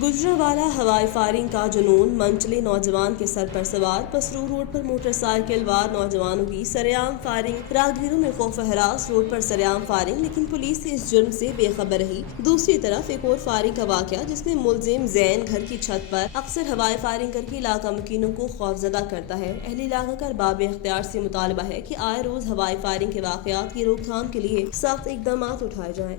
गुजरांवाला हवाई फायरिंग का जुनून, मंचले नौजवान के सर पर सवार, पसरू रोड पर मोटरसाइकिल वार नौजवानों की सरेआम फायरिंग, राहगीरों में खौफ हरास, रोड पर सरेआम फायरिंग, लेकिन पुलिस इस जुर्म से बेखबर रही। दूसरी तरफ एक और फायरिंग का वाकया जिसमें मुलजिम जैन घर की छत पर अक्सर हवाई फायरिंग करके इलाका मुकीनों को खौफजदा करता है। अहले इलाका का बाब इख्तियार से मुतालबा है कि आए रोज हवाई फायरिंग के वाकयात की रोकथाम के लिए सख्त इकदाम उठाए जाएं।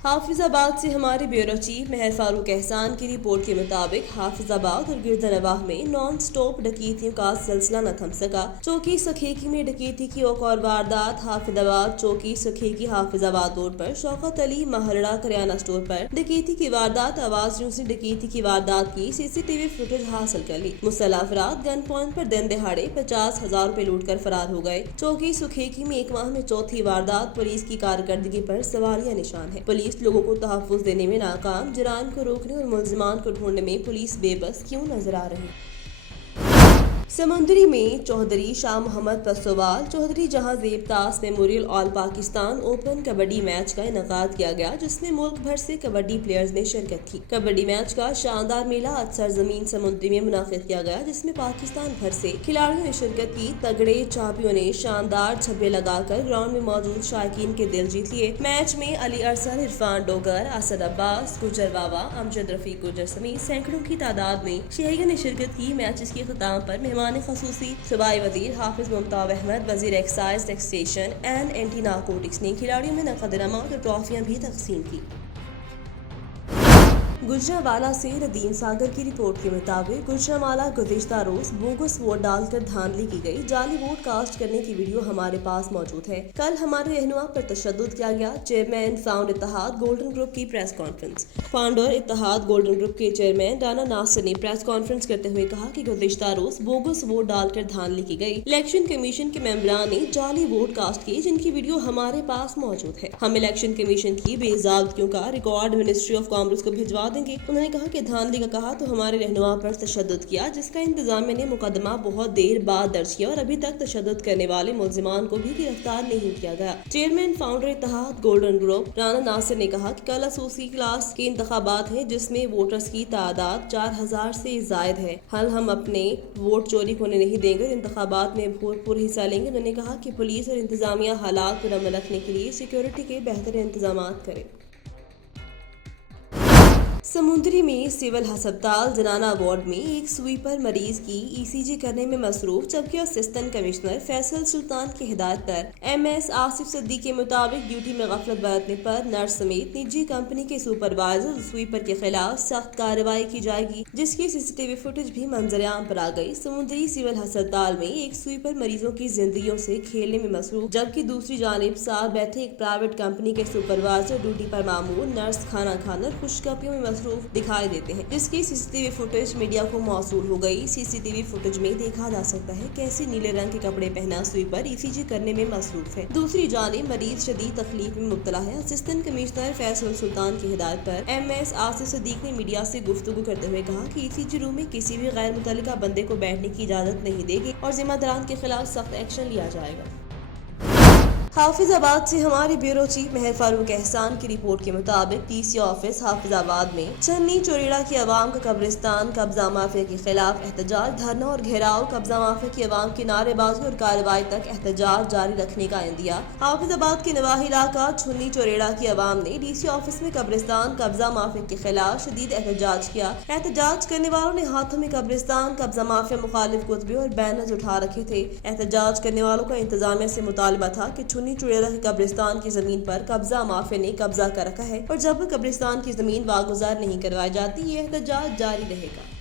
हाफिजाबाद से हमारे ब्यूरो चीफ मेहर फारूक एहसान की रिपोर्ट के मुताबिक हाफिजाबाद और गिरदनवाह में नॉन स्टॉप डकैतियों का सिलसिला न थम सका। चौकी सखेकी में डकैती की एक और वारदात। हाफिजाबाद चौकी सखेकी हाफिजाबाद रोड पर शौकत अली महरड़ा करियाना स्टोर पर डकैती की वारदात। आवाजियों से डकैती की वारदात की सीसीटीवी फुटेज हासिल कर ली। मुसल्लह अफराद गन पॉइंट पर दिन दहाड़े 50,000 रुपए लूट कर फरार हो गए। चौकी सुखेकी में एक माह में चौथी वारदात। पुलिस की कारकर्दगी पर सवालिया निशान है। पुलिस लोगों को तहफ़्फ़ुज़ देने में नाकाम। जुराइम को रोकने और मुल्ज़िमान को ढूंढने में पुलिस बेबस क्यों नजर आ रही? समुंदरी में चौधरी शाह मोहम्मद पसोवाल चौधरी जहां जेबतास memorial all Pakistan open kabaddi match का इनेकाद किया गया, जिसमें मुल्क भर से कबड्डी प्लेयर्स ने शिरकत की। कबड्डी मैच का शानदार मेला आज सरजमीन समुंदरी में मुनाकिद किया गया, जिसमें पाकिस्तान भर से खिलाड़ियों ने शिरकत की। तगड़े चापियों ने शानदार छब्बे लगाकर ग्राउंड में मौजूद शायकीन के दिल जीत लिए। मैच में अली अरसल, इरफान डोगर, असद अब्बास, गुजर बावा, अमजद रफीक गुजर समेत सैकड़ों की तादाद में शहरियों ने शिरकत की। मैचेस के खिताम पर मेहमान खसूसी सूबाई वजीर हाफिज मुमताज अहमद, वजीर excise, taxation and anti narcotics ने खिलाड़ियों में नकद इनामात और ट्रॉफियां भी तकसीम की। गुजरांवाला से नदीम सागर की रिपोर्ट के मुताबिक गुजरांवाला गुज़िश्ता रोज बोगस वोट डालकर धांधली की गई। जाली वोट कास्ट करने की वीडियो हमारे पास मौजूद है। कल हमारे रहनुमा पर तशद्दुद किया गया। Chairman found Ittehad golden group की press conference. Founder Ittehad golden group के चेयरमैन राना नासिर ने प्रेस कॉन्फ्रेंस करते हुए कहा कि गुज़िश्ता रोज बोगस वोट डालकर धांधली की गई। इलेक्शन कमीशन के मेंबरान ने जाली वोट कास्ट किए, जिनकी वीडियो हमारे पास मौजूद है। हम इलेक्शन कमीशन की बेज़ाब्तियों का रिकॉर्ड मिनिस्ट्री ऑफ कॉमर्स को भिजवा देंगे। उन्होंने कहा कि धांधली का कहा तो हमारे रहनुमा पर तशद्दुद किया, जिसका इंतजामिया ने मुकदमा बहुत देर बाद दर्ज किया और अभी तक तशद्दुद करने वाले मुल्जिमान को भी गिरफ्तार नहीं किया गया। Chairman founder Ittehad golden group Rana Nasir ने कहा कि कल असोसी क्लास के इंतखाबात हैं, जिसमें वोटर्स की तादाद 4,000 से जायद है। हम अपने वोट चोरी होने नहीं देंगे और इंतखाबात में भरपूर हिस्सा लेंगे। उन्होंने कहा कि पुलिस और इंतजामिया हालात पर अमल रखने के लिए सिक्योरिटी के बेहतर इंतजाम करे। समुंदरी में सिविल अस्पताल जनाना वार्ड में एक स्वीपर मरीज की ईसीजी करने में मसरूफ, जबकि असिस्टेंट कमिश्नर फैसल सुल्तान की हिदायत पर एमएस आसिफ सिद्दीक के मुताबिक ड्यूटी में गफलत बरतने पर नर्स समेत निजी कंपनी के सुपरवाइजर स्वीपर के खिलाफ सख्त कार्रवाई की जाएगी, जिसकी सीसीटीवी फुटेज भी मंजरेआम पर आ गई। समुंदरी सिविल अस्पताल में एक स्वीपर मरीजों की जिंदगियों से खेलने में मसरूफ, जबकि दूसरी जानिब साथ बैठे एक प्राइवेट कंपनी के सुपरवाइजर ड्यूटी पर मामूर नर्स खाना खाना और खुशकपियों में दिखाई देते हैं, जिसकी सीसीटीवी फुटेज मीडिया को मौसूल हो गई। सीसीटीवी फुटेज में देखा जा सकता है कैसे नीले रंग के कपड़े पहना स्वीपर ईसीजी करने में मसरूफ है। दूसरी जानिब मरीज शदीद तकलीफ में मुब्तला है। असिस्टेंट कमिश्नर फैसल सुल्तान की हिदायत पर एमएस आसिफ सिद्दीक ने मीडिया से गुफ्तगू करते हुए कहा कि ईसीजी रूम में किसी भी गैर मुतल्लिका बंदे को बैठने की इजाजत नहीं देगी और जिम्मेदारान के खिलाफ सख्त एक्शन लिया जाएगा। हाफिजाबाद से हमारे ब्यूरो चीफ मेहर फारूक एहसान की रिपोर्ट के मुताबिक डीसी ऑफिस हाफिजाबाद में चन्नी चोरेड़ा की अवाम का कब्रिस्तान कब्जा माफिया के खिलाफ एहतजाज, धरना और घेराव। कब्जा माफिया की अवाम की नारेबाजी और कार्रवाई तक एहतजाज जारी रखने का इंदिया। हाफिजाबाद के नवाही इलाका चन्नी चोरेड़ा की अवाम ने डीसी ऑफिस में कब्रिस्तान कब्जा माफिया के खिलाफ शदीद एहतजाज किया। एहतजाज करने वालों ने हाथों में कब्रिस्तान कब्जा माफिया मुखालिफ कुतबे और बैनर्स उठा रखे थे। एहतजाज करने वालों का इंतजामिया से मुतालबा था कि चुड़ैला के कब्रिस्तान की जमीन पर कब्जा माफिया ने कब्जा कर रखा है और जब कब्रिस्तान की जमीन वागुजार नहीं करवाई जाती, ये एहतजाज जारी रहेगा।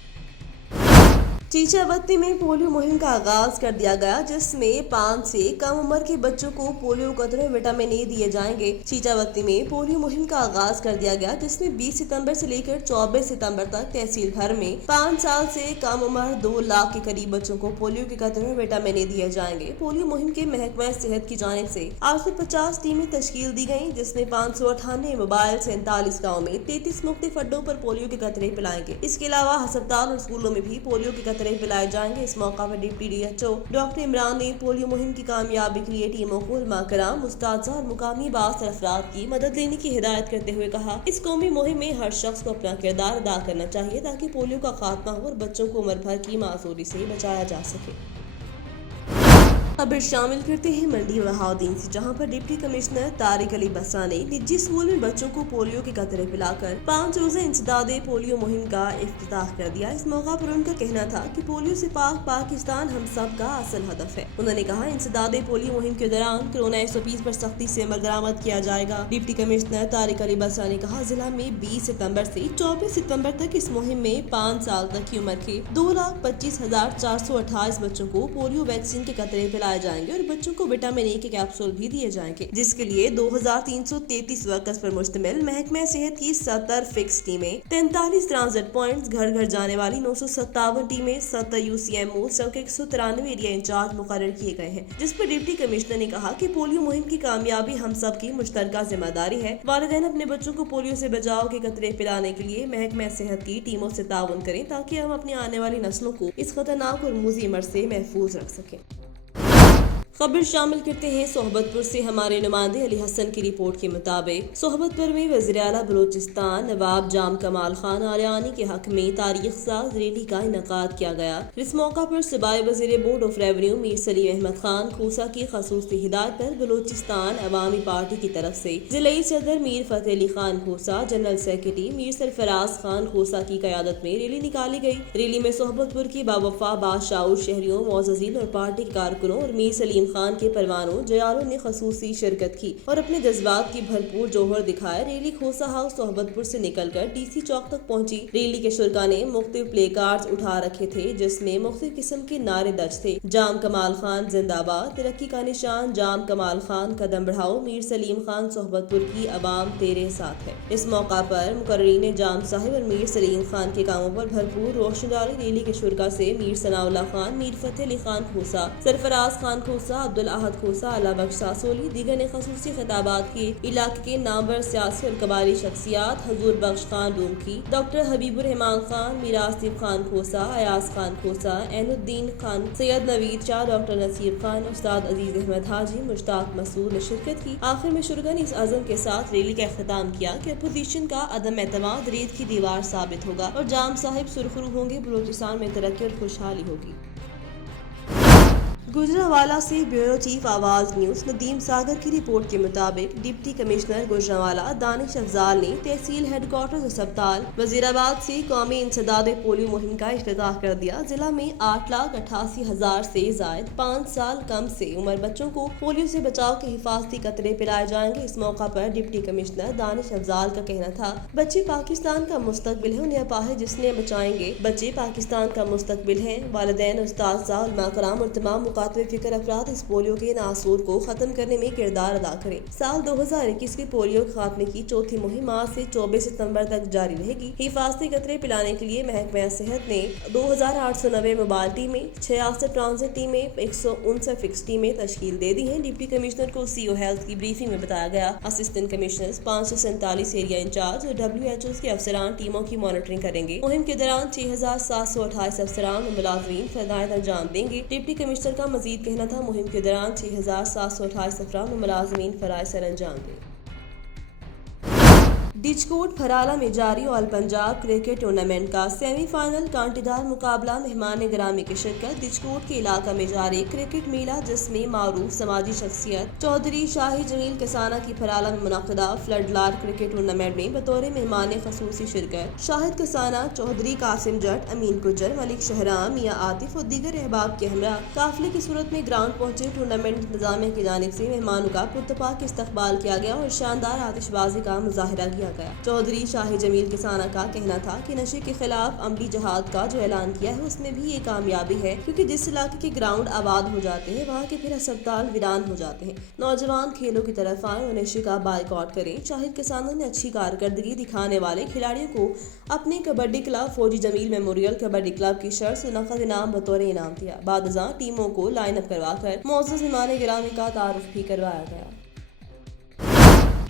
चीचावती में पोलियो मुहिम का आगाज कर दिया गया, जिसमें 5 से कम उम्र के बच्चों को पोलियो कतरे विटामिन ए दिए जाएंगे। चीचावती में पोलियो मुहिम का आगाज कर दिया गया, जिसमें 20 सितंबर से लेकर 24 सितंबर तक तहसील भर में 5 साल से कम उम्र 2 लाख के करीब बच्चों को पोलियो के कतरे विटामिन ए दिए जाएंगे। पोलियो मुहिम के महकमा सेहत की जानिब से 850 टीमें तश्कील दी गयी, जिसमें 598 मोबाइल 47 गाँव में 33 मुख्तलिफ अड्डों पर पोलियो के कतरे पिलाएंगे। इसके अलावा अस्पताल और स्कूलों में भी पोलियो के कतरे कतरे पिलाए जाएंगे। इस मौका पर डिप्टी DHO डॉक्टर इमरान ने पोलियो मुहिम की कामयाबी के लिए टीमों को उलमा कराम, उस्ताद और मुकामी बासर अफराद की मदद लेने की हिदायत करते हुए कहा, इस कौमी मुहिम में हर शख्स को अपना किरदार अदा करना चाहिए ताकि पोलियो का खात्मा हो और बच्चों को उम्र भर की मासूरी से बचाया जा सके। खबर शामिल करते हैं मंडी बहाउद्दीन से, जहां पर डिप्टी कमिश्नर तारिक अली बसरा ने निजी स्कूल में बच्चों को पोलियो के कतरे पिलाकर 5 रोजा इंसदादे पोलियो मुहिम का इफ्तिताह कर दिया। इस मौका पर उनका कहना था कि पोलियो से पाक पाकिस्तान हम सब का असल हदफ है। उन्होंने कहा, इंसदादे पोलियो मुहिम के दौरान कोरोना 120 पर सख्ती से अमल दरामद किया जाएगा। डिप्टी कमिश्नर तारिक अली बसरा ने कहा, जिला में 20 सितम्बर से 24 सितम्बर तक इस मुहिम में 5 साल तक की उम्र के 2,25,428 बच्चों को पोलियो वैक्सीन के कतरे पिलाए जाएंगे और बच्चों को विटामिन ए के कैप्सूल भी दिए जाएंगे, जिसके लिए 2,333 वर्कर्स पर मुश्तमिल महकमा सेहत की 70 फिक्स टीमें, 43 ट्रांजिट पॉइंट्स, घर घर जाने वाली 957 टीमें, 70 UCMO जबकि 193 एरिया इंचार्ज मुकर्रर किए गए हैं। जिस पर डिप्टी कमिश्नर ने कहा कि पोलियो मुहिम की कामयाबी हम सब की मुश्तरका जिम्मेदारी है। वालिदैन अपने बच्चों को पोलियो से बचाव के कतरे पिलाने के लिए महकमा सेहत की टीमों से ताउन करें ताकि हम अपनी आने वाली नस्लों को इस खतरनाक और मुज़ी मर्ज से महफूज रख सकें। खबर शामिल करते हैं सोहबतपुर से। हमारे नुमाइंदे अली हसन की रिपोर्ट के मुताबिक सोहबतपुर में वज़ीर आला बलूचिस्तान नवाब जाम कमाल खान आर्यानी के हक में तारीख साज रैली का इनेकाद किया गया। इस मौका पर सूबाई वज़ीर board of revenue Mir Salim Ahmad Khan Khosa की खसूसी हिदायत पर बलूचिस्तान अवामी पार्टी की तरफ से जिलाई सदर मीर फतेह अली खान खोसा, जनरल सेक्रेटरी मीर सरफराज खान खोसा की क़यादत में रैली निकाली गई। रैली में सोहबतपुर की बावफा बादशाह शहरियों, मोअज़्ज़ज़ीन और पार्टी कारकुनों और मीर सलीम खान के परवानों जयालों ने खसूसी शिरकत की और अपने जज्बात की भरपूर जोहर दिखाया। रैली खोसा हाउस सोहबतपुर से निकलकर DC चौक तक पहुंची। रैली के शुरका ने मुख्तलिफ प्ले कार्ड्स उठा रखे थे जिसमें मुख्तलिफ किस्म के नारे दर्ज थे। जाम कमाल खान जिंदाबाद, तरक्की का निशान, जाम कमाल खान कदम बढ़ाओ, मीर सलीम खान सोहबतपुर की अवाम तेरे साथ है। इस मौका पर मुकर्रीन जाम साहिब और मीर सलीम खान के कामों पर भरपूर रोशनी डाली। रैली के शुरका से मीर सनाउल्लाह खान, मीर फतेह अली खान खोसा, सरफराज खान खोसा, अब्दुल अहद खोसा, अला बख्शा सोली, दीगर ने खसूसी खिताबात किए। इलाके के नामवर सियासी और कबायली शख्सियात हजूर बख्श खान रूमकी, डॉक्टर हबीबुर रहमान खान, मीर आसिफ खान खोसा, अयाज खान खोसा, ऐनुद्दीन खान, सैयद नवीद शाह, डॉक्टर नसीर खान, उस्ताद अजीज अहमद हाजी, मुश्ताक मसूद ने शिरकत की। आखिर में शुरका ने इस अज़म के साथ रैली का अख्ताम किया कि अपोजिशन का अदम एतमाद रेत की दीवार साबित होगा और जाम साहिब सुरखरू होंगे, बलूचिस्तान में तरक्की और खुशहाली होगी। गुजरांवाला से ब्यूरो चीफ आवाज न्यूज नदीम सागर की रिपोर्ट के मुताबिक डिप्टी कमिश्नर गुजरांवाला दानिश अफजाल ने तहसील हेडक्वार्टर्स अस्पताल वजीराबाद से कौमी इंसदाद पोलियो मुहिम का इफ्तिताह कर दिया। जिला में 8,88,000 से जायद 5 साल कम से उम्र बच्चों को पोलियो से बचाव के हिफाजती कतरे पिलाए जाएंगे। इस मौका पर डिप्टी कमिश्नर दानिश अफजाल का कहना था, बच्चे पाकिस्तान का मुस्तकबिल है, उन्हें अपाहिज जिसने बचाएंगे। बच्चे पाकिस्तान का मुस्तकबिल है। वालिदैन, उस्ताद, उलमा कराम और तमाम फिक्र अफराद इस पोलियो के नासूर को खत्म करने में किरदार अदा करें। साल 2021 की पोलियो खात्मे की चौथी मुहिम आज से 24 सितंबर तक जारी रहेगी। हिफाजती कतरे पिलाने के लिए महकमा सेहत ने 2,890 मोबाइल टीमें, 66 ट्रांजिट टीमें, 159 फिक्स टीमें तश्कील दे दी हैं। डिप्टी कमिश्नर को CO हेल्थ की ब्रीफिंग में बताया गया। असिस्टेंट कमिश्नर्स 547 एरिया इंचार्ज और WHO के अफसरान टीमों की मॉनिटरिंग करेंगे। मुहिम के दौरान 6,728 अफसरान और मुलाजमीन फरदायत अंजाम देंगे। डिप्टी कमिश्नर का मजीद कहना था, मुहिम के दौरान 6,728 अफराद और मुलाजमीन फराइज सर अंजाम दें। डिचकोट फराला में जारी ऑल पंजाब क्रिकेट टूर्नामेंट का सेमीफाइनल कांटेदार मुकाबला मेहमान ग्रामी की शिरकत। डिचकोट के इलाका में जारी क्रिकेट मेला जिसमें मारूफ समाजी शख्सियत चौधरी शाही जमील कसाना की फराला में मुनक़दा फ्लड लाट क्रिकेट टूर्नामेंट में बतौर मेहमान खसूसी शिरकत शाहिद कसाना, चौधरी कासिम जट, अमीन गुजर, मलिक शहराम, मियां आतिफ और दीगर अहबाब के हमरा काफिले की सूरत में ग्राउंड पहुंचे। टूर्नामेंट इंतजामिया की जानिब से मेहमानों का पुरतपाक इस्तकबाल किया गया और शानदार आतिशबाजी का मुजाहिरा किया गया। चौधरी शाही जमील किसाना का कहना था कि नशे के खिलाफ अमली जहाद का जो ऐलान किया है उसमें भी ये कामयाबी है, क्योंकि जिस इलाके के ग्राउंड आबाद हो जाते हैं वहाँ के फिर अस्पताल वीरान हो जाते हैं। नौजवान खेलों की तरफ आए और नशे का बाइकआउट करें। शाहिद किसाना ने अच्छी कारकर्दगी दिखाने वाले खिलाड़ियों को अपने कबड्डी क्लब फौजी जमील मेमोरियल कबड्डी क्लब की शर्त से नकद इनाम बतौर इनाम दिया। बादशाह टीमों को लाइन अप करवाकर मौजूद मेहमान गिरामी का तारुफ भी करवाया गया।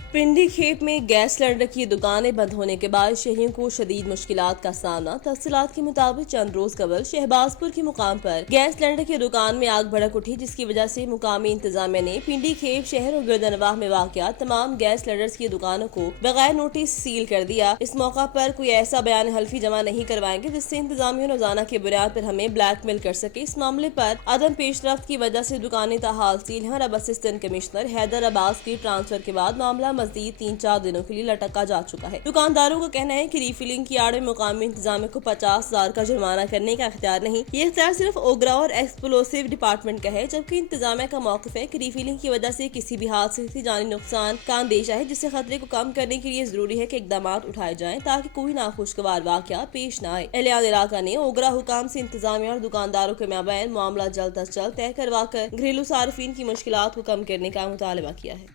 पिंडी खेप में गैस सिलेंडर की दुकानें बंद होने के बाद शहरियों को शदीद मुश्किलात का सामना। तफसीलात के मुताबिक चंद रोज कबल शहबाजपुर के मुकाम पर गैस सिलेंडर की दुकान में आग भड़क उठी, जिसकी वजह से मुकामी इंतजामिया ने पिंडी खेप शहर और गिरदनवाह में वाक़या तमाम गैस सिलेंडर्स की दुकानों को बगैर नोटिस सील कर दिया। इस मौका पर कोई ऐसा बयान हल्फी जमा नहीं करवाएंगे जिससे इंतजामिया रोजाना की बुनियाद पर हमें ब्लैकमेल कर सके। इस मामले पर अदम पेशरफ्त की वजह से दुकानें ताहाल सील हैं और अब असिस्टेंट कमिश्नर हैदर अब्बास की ट्रांसफर के बाद मामला मजीद 3-4 दिनों के लिए लटका जा चुका है। दुकानदारों का कहना है कि रीफिलिंग की आड़ में मुकामी इंतजामिया को 50,000 का जुर्माना करने का इख्तियार नहीं, ये इख्तियार सिर्फ ओगरा और एक्सप्लोसिव डिपार्टमेंट का है, जबकि इंतजामिया का मौक़िफ़ है कि रीफिलिंग की वजह से किसी भी हादसे से जानी नुकसान का अंदेशा है, जिससे खतरे को कम करने के लिए जरूरी है कि इक़दाम उठाए जाएं ताकि कोई नाखुशगवार वाक़या पेश न आए। एहलियान इलाका ने ओगरा हुकाम से इंतजामिया और दुकानदारों के माबैन मामला जल्द अज जल्द तय करवा कर घरेलू सार्फिन की मुश्किलात को कम करने का मुतालबा किया है।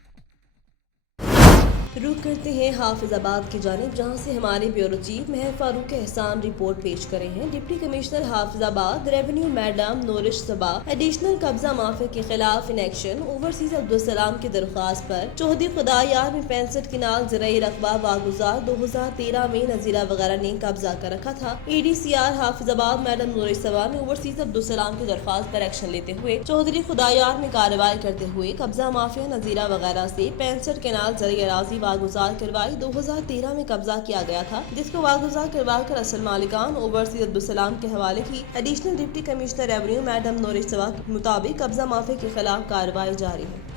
रुक करते हैं हाफिजाबाद की जानिब, जहां से हमारे ब्यूरो चीफ महर फारूक एहसान रिपोर्ट पेश करे हैं। Deputy commissioner Hafizabad revenue madam Noorish Saba additional कब्जा माफिया के खिलाफ in action overseas Abdul Salam की दरख्वास्त पर चौधरी खुदायार में 65 किनाल ज़राई रकबा वागुजार 2013 में नजीरा वगैरह ने कब्जा कर रखा था। ADCR हाफिजाबाद मैडम नूरिश सबा ने ओवरसीज अब्दुल सलाम की दरख्वास्त पर एक्शन लेते हुए चौधरी खुदायार में कार्रवाई करते हुए कब्जा माफिया नजीरा वगैरह से 65 किनाल ज़राई अराजी वागुजार करवाई 2013 में कब्जा किया गया था, जिसको वागुजार करवा कर असल मालिकान ओवरसीज अब्दुल सलाम के हवाले की। Additional deputy commissioner revenue madam Noorish Saba के मुताबिक कब्जा माफिया के खिलाफ कार्रवाई जारी है।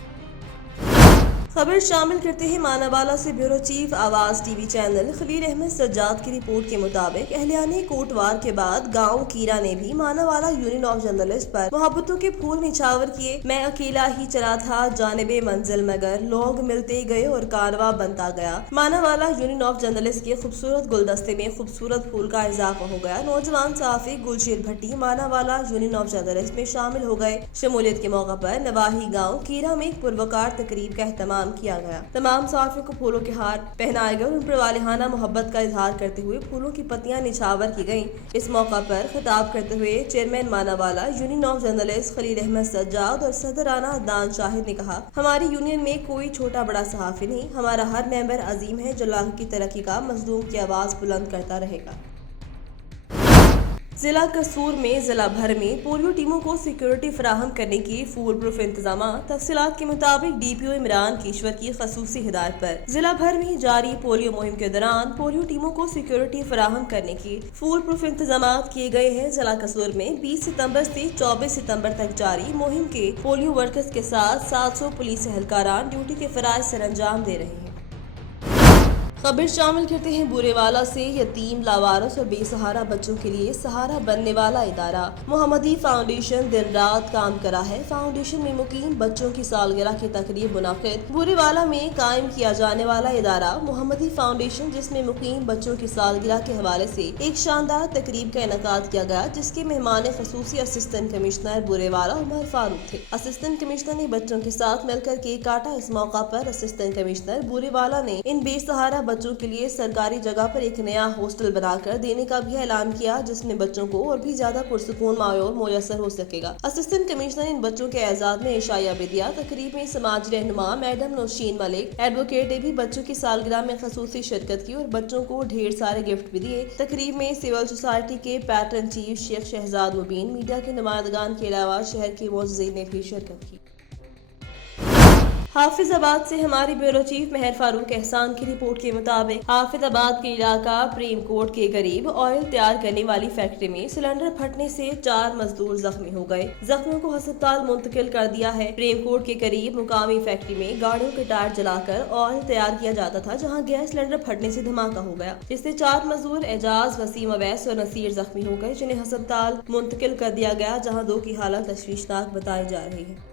खबर शामिल करते हैं मानावाला से ब्यूरो चीफ आवाज टीवी चैनल खलील अहमद सज्जाद की रिपोर्ट के मुताबिक अहलियाने कोटवार के बाद गांव कीरा ने भी मानावाला यूनियन ऑफ जर्नलिस्ट पर मोहब्बतों के फूल निछावर किए। मैं अकेला ही चला था जानिबे मंजिल मगर लोग मिलते गए और कारवा बनता गया। मानावाला यूनियन ऑफ जर्नलिस्ट के खूबसूरत गुलदस्ते में खूबसूरत फूल का इजाफा हो गया। नौजवान सहाफी गुलशीर भट्टी मानावाला यूनियन ऑफ जर्नलिस्ट में शामिल हो गए। शमूलियत के मौका पर नवाही गाँव कीरा में एक पुरवकार तकरीब का एहतमाम किया गया। तमाम सहाफियों को फूलों के हार पहनाए गए और उन पर वालिहाना मोहब्बत का इजहार करते हुए फूलों की पत्तियां निछावर की गईं। इस मौका पर खिताब करते हुए chairman Manawala union of journalist Khalil Ahmad Sajjad और सदर राना अदनान शाहिद ने कहा, हमारी यूनियन में कोई छोटा बड़ा सहाफी नहीं, हमारा हर मेंबर अजीम है जो इलाके की तरक्की का मजलूम की आवाज बुलंद करता रहेगा। जिला कसूर में जिला भर में पोलियो टीमों को सिक्योरिटी फराहम करने की फूल प्रूफ इंतजाम। तफसीलात के मुताबिक DPO इमरान कीश्वर की खसूसी हिदायत पर जिला भर में जारी पोलियो मुहिम के दौरान पोलियो टीमों को सिक्योरिटी फराहम करने की फूल प्रूफ इंतजाम किए गए हैं। जिला कसूर में 20 सितम्बर से 24 सितम्बर तक जारी मुहिम के पोलियो वर्कर्स के साथ 700 पुलिस एहलकारान ड्यूटी के फराइज सर अंजाम दे रहे हैं। खबर शामिल करते हैं बुरेवाला से यतीम लावारिस और बेसहारा बच्चों के लिए सहारा बनने वाला इदारा मोहम्मदी फाउंडेशन दिन रात काम करा है। फाउंडेशन में मुकीम बच्चों की सालगिरह की तकरीब मुनाकिद। बुरेवाला में कायम किया जाने वाला इदारा मोहम्मदी फाउंडेशन, जिसमें मुकीम बच्चों की सालगिरह के हवाले से एक शानदार तकरीब का इनेकाद किया गया, जिसके मेहमान खसूसी असिस्टेंट कमिश्नर बुरेवाला उमर फारूक थे। असिस्टेंट कमिश्नर ने बच्चों के साथ मिलकर केक काटा। इस मौका पर असिस्टेंट कमिश्नर बुरेवाला ने इन बेसहारा बच्चों के लिए सरकारी जगह पर एक नया हॉस्टल बनाकर देने का भी ऐलान किया, जिसमें बच्चों को और भी ज्यादा पुरसुकून माहौल मुयसर हो सकेगा। असिस्टेंट कमिश्नर ने इन बच्चों के एजाज में इशाया भी दिया। तकरीब में समाजी रहनुमा मैडम नौशीन मलिक एडवोकेट ने भी बच्चों की सालगिरह में खसूसी शिरकत की और बच्चों को ढेर सारे गिफ्ट भी दिए। तकरीब में सिविल सोसाइटी के पैटर्न चीफ शेख शहजाद मुबीन, मीडिया के नुमाइंदगान के अलावा शहर के मोअज़्ज़िज़ीन ने भी शिरकत की। हाफिजाबाद से हमारे ब्यूरो चीफ महर फारूक एहसान की रिपोर्ट के मुताबिक हाफिजाबाद के इलाका प्रेम कोट के करीब ऑयल तैयार करने वाली फैक्ट्री में सिलेंडर फटने से 4 मजदूर जख्मी हो गए। जख्मियों को अस्पताल मुंतकिल कर दिया है। प्रेम कोट के करीब मुकामी फैक्ट्री में गाड़ियों के टायर जलाकर ऑयल तैयार किया जाता था, जहां गैस सिलेंडर फटने से धमाका हो गया, जिससे 4 मजदूर एजाज, वसीम, अवैस और नसीर जख्मी हो गए, जिन्हें अस्पताल मुंतकिल कर दिया गया, जहाँ 2 की हालत तशवीशनाक बताई जा रही है।